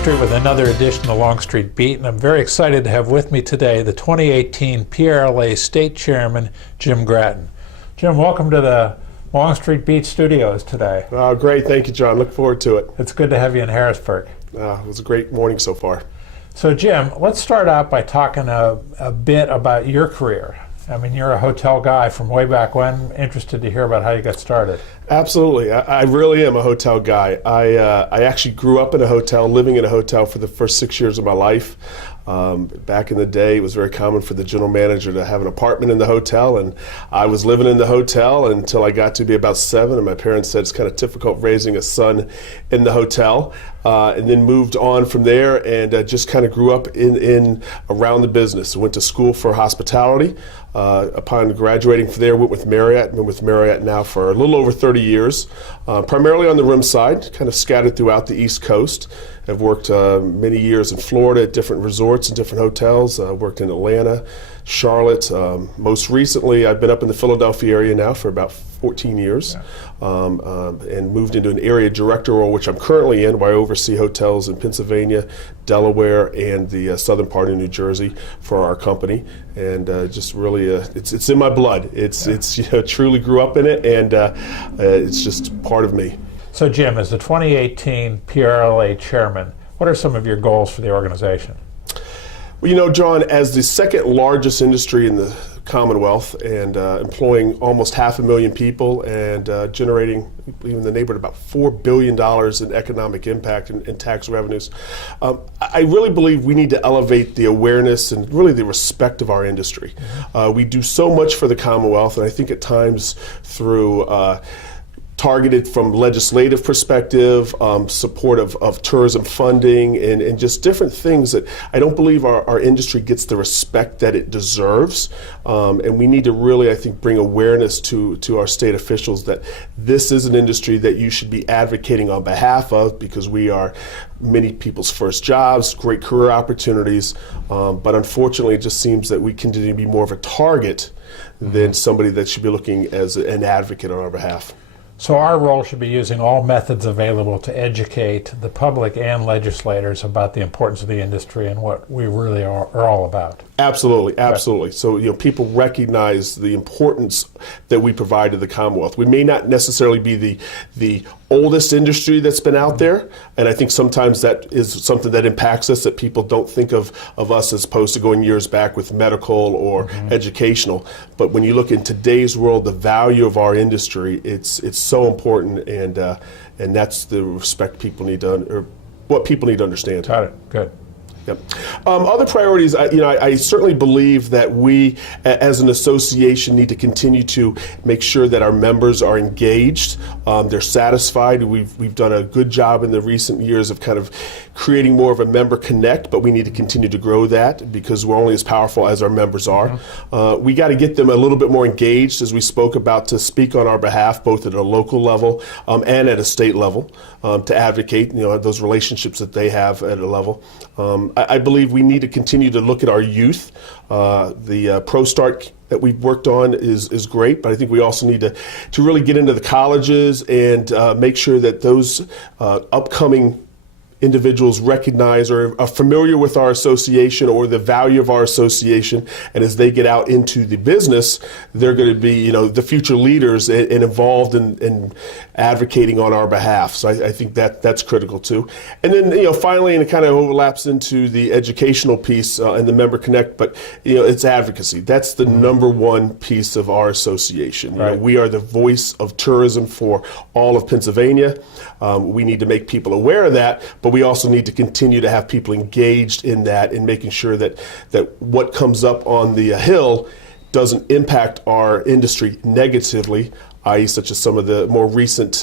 Longstreet with another edition of Longstreet Beat, and I'm very excited to have with me today the 2018 PRLA State Chairman, Jim Grattan. Jim, welcome to the Longstreet Beat studios today. Great, thank you, John. Look forward to it. It's good to have you in Harrisburg. It was a great morning so far. So Jim, let's start out by talking a bit about your career. I mean, you're a hotel guy from way back when. Interested to hear about how you got started. Absolutely. I really am a hotel guy. I actually grew up in a hotel, living in a hotel for the first 6 years of my life. Back in the day, it was very common for the general manager to have an apartment in the hotel, and I was living in the hotel until I got to be about 7, and my parents said it's kind of difficult raising a son in the hotel, and then moved on from there and just kind of grew up in around the business. Went to school for hospitality. Upon graduating from there, went with Marriott. Been with Marriott now for a little over 30 years, primarily on the room side, kind of scattered throughout the East Coast. I've worked many years in Florida at different resorts and different hotels. Worked in Atlanta, Charlotte. Most recently, I've been up in the Philadelphia area now for about 14 years, and moved into an area director role, which I'm currently in, where I oversee hotels in Pennsylvania, Delaware, and the southern part of New Jersey for our company. And just really, it's in my blood. It's truly grew up in it, and it's just part of me. So Jim, as the 2018 PRLA chairman, what are some of your goals for the organization? Well, John, as the second largest industry in the Commonwealth and employing almost 500,000 people and generating in the neighborhood about $4 billion in economic impact and tax revenues, I really believe we need to elevate the awareness and really the respect of our industry. We do so much for the Commonwealth, and I think at times through targeted from legislative perspective, support of tourism funding, and just different things that I don't believe our industry gets the respect that it deserves. And we need to really, I think, bring awareness to our state officials that this is an industry that you should be advocating on behalf of, because we are many people's first jobs, great career opportunities, but unfortunately it just seems that we continue to be more of a target than somebody that should be looking as an advocate on our behalf. So our role should be using all methods available to educate the public and legislators about the importance of the industry and what we really are all about. Absolutely, absolutely. Right. So people recognize the importance that we provide to the Commonwealth. We may not necessarily be the oldest industry that's been out there, and I think sometimes that is something that impacts us, that people don't think of us as opposed to going years back with medical or educational. But when you look in today's world, the value of our industry, it's so important, and that's the respect people need to, or what people need to understand. Got it. Good. Yep. Other priorities, I certainly believe that we as an association need to continue to make sure that our members are engaged, they're satisfied. We've done a good job in the recent years of kind of creating more of a member connect, but we need to continue to grow that because we're only as powerful as our members are. We got to get them a little bit more engaged, as we spoke about, to speak on our behalf, both at a local level and at a state level, to advocate those relationships that they have at a level. I believe we need to continue to look at our youth. The Pro Start that we've worked on is great, but I think we also need to really get into the colleges and make sure that those upcoming individuals recognize or are familiar with our association or the value of our association, and as they get out into the business, they're going to be the future leaders and involved in advocating on our behalf. So I think that's critical too. And then finally, and it kind of overlaps into the educational piece and the member connect, but it's advocacy. That's the number one piece of our association. Right. We are the voice of tourism for all of Pennsylvania. We need to make people aware of that, but we also need to continue to have people engaged in that and making sure that what comes up on the Hill doesn't impact our industry negatively, i.e. such as some of the more recent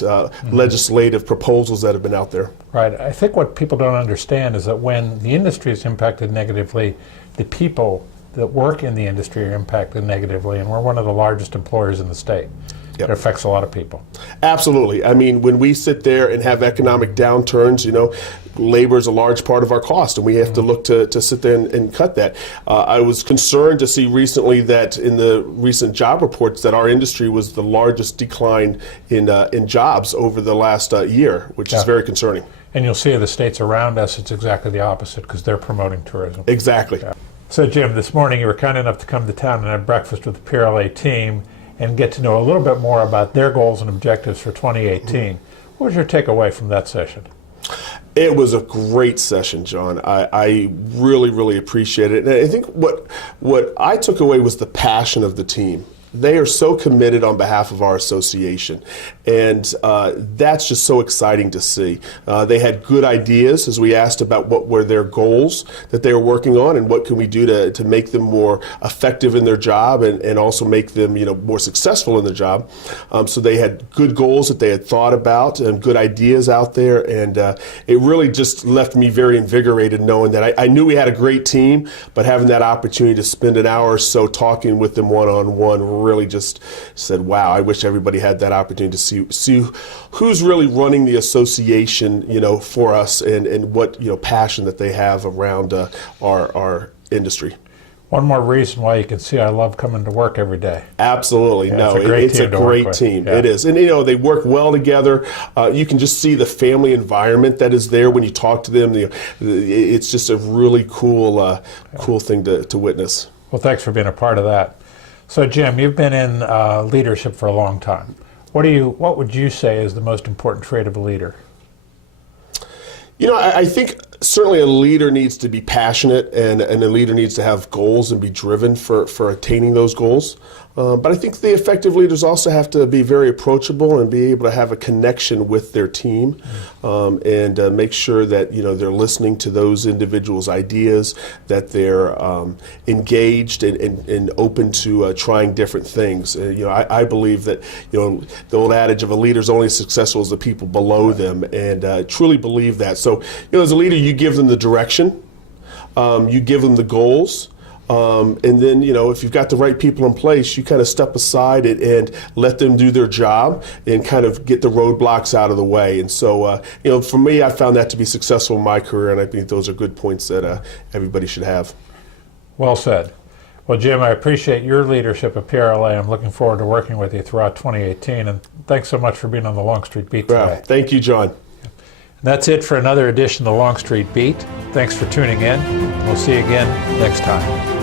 legislative proposals that have been out there. Right. I think what people don't understand is that when the industry is impacted negatively, the people that work in the industry are impacted negatively, and we're one of the largest employers in the state. Yep. It affects a lot of people. Absolutely. I mean, when we sit there and have economic downturns, labor is a large part of our cost, and we have to look to sit there and cut that. I was concerned to see recently that in the recent job reports that our industry was the largest decline in jobs over the last year, which is very concerning. And you'll see the states around us, it's exactly the opposite because they're promoting tourism. Exactly. Yeah. So Jim, this morning you were kind enough to come to town and have breakfast with the PRLA team and get to know a little bit more about their goals and objectives for 2018. What was your takeaway from that session? It was a great session, John. I really, really appreciate it. And I think what I took away was the passion of the team. They are so committed on behalf of our association, and that's just so exciting to see. They had good ideas as we asked about what were their goals that they were working on and what can we do to make them more effective in their job and also make them more successful in the job. So they had good goals that they had thought about and good ideas out there, and it really just left me very invigorated knowing that I knew we had a great team, but having that opportunity to spend an hour or so talking with them one-on-one really just said, wow, I wish everybody had that opportunity to see who's really running the association, for us and what, passion that they have around our industry. One more reason why you can see I love coming to work every day. Absolutely. Yeah, it's a great team. Yeah. It is. And, they work well together. You can just see the family environment that is there when you talk to them. It's just a really cool thing to witness. Well, thanks for being a part of that. So, Jim, you've been in leadership for a long time. What would you say is the most important trait of a leader? I think certainly a leader needs to be passionate and a leader needs to have goals and be driven for attaining those goals. But I think the effective leaders also have to be very approachable and be able to have a connection with their team and make sure that they're listening to those individuals' ideas, that they're engaged and open to trying different things. I believe that the old adage of a leader's only as successful as the people below them, and truly believe that. So as a leader, you give them the direction, you give them the goals. And then, if you've got the right people in place, you kind of step aside and let them do their job and kind of get the roadblocks out of the way. And so, for me, I found that to be successful in my career, and I think those are good points that everybody should have. Well said. Well, Jim, I appreciate your leadership at PRLA. I'm looking forward to working with you throughout 2018. And thanks so much for being on the Longstreet Beat today. Well, thank you, John. And that's it for another edition of the Longstreet Beat. Thanks for tuning in. We'll see you again next time.